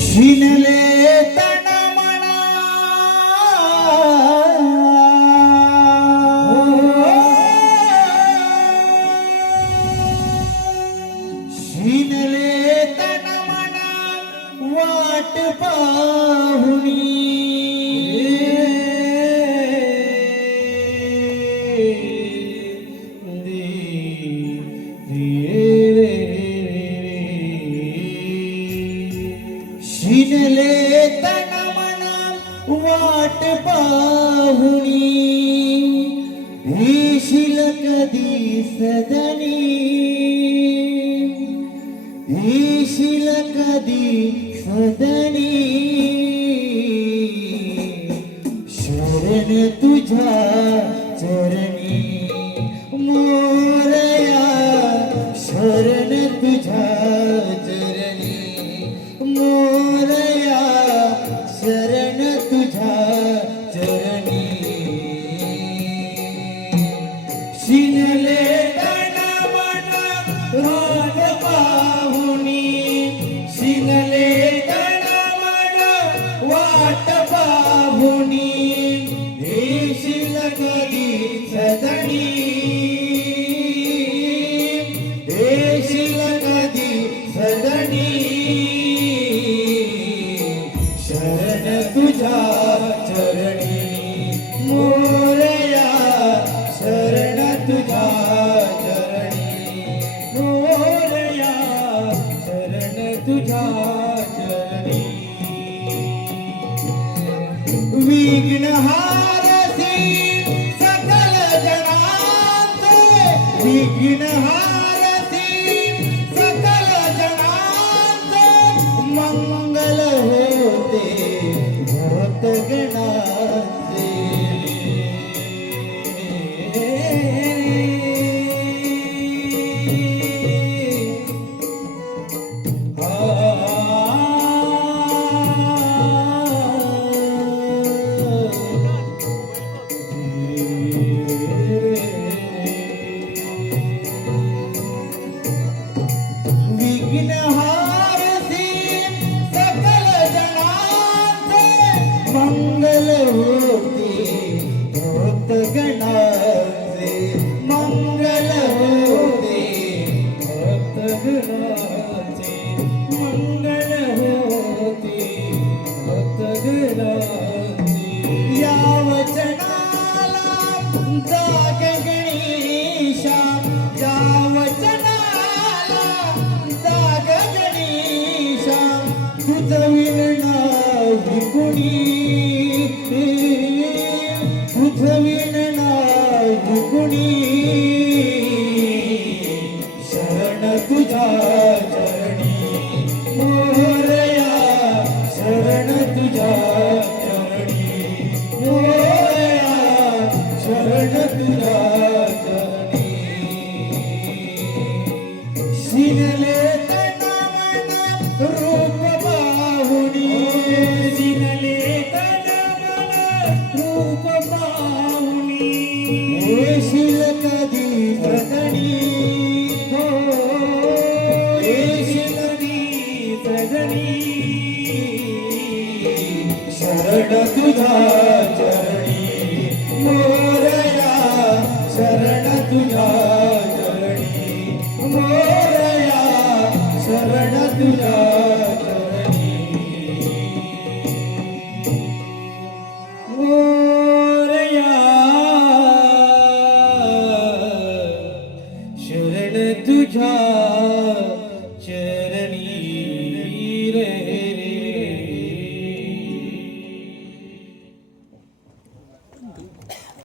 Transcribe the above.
शिनले तन मना शिनले तन मना वाट पाहुनी शिनले तन मना वाट पाहुनी येशील कधी सदनी येशील कधी सदनी शरण तुझ्या चरणी मोरया शरण तुझ्या चरणी मोरया शरण तुझ्या चरणी शिनले तन मन राग पाहुनी शिनले तन मन वाट पाहुनी येशील कधी सदनी येशील कधी सदनी शरण तुझ्या चरणी मोरया शरण तुझ्या चरणी मोरया शरण तुझ्या चरणी विघ्नहारसी सकल जनांचे विघ्नहारसी सकल जनांचे मंगल होते भक्त गणाचे विघ्नहारसी सकल जनांचे मंगल होते भक्त गणाचे मंगल होते भक्त गणाचे मंगल होते भक्त गणाचे या वचनाला जाग गणेशा या वचनाला जाग गणेशा तुझ विणा विकुणी तुझ विणा विकुणी शरण तुझ्या चरणी मोरया शरण तुझ्या चरणी मोरया शरण तुझ्या चरणी शिनले तन मन रूप पाहुनी शिनले तन मन रूप पाहुनी येशील कधी सदनी हो येशील कधी सदनी शरण तुझ्या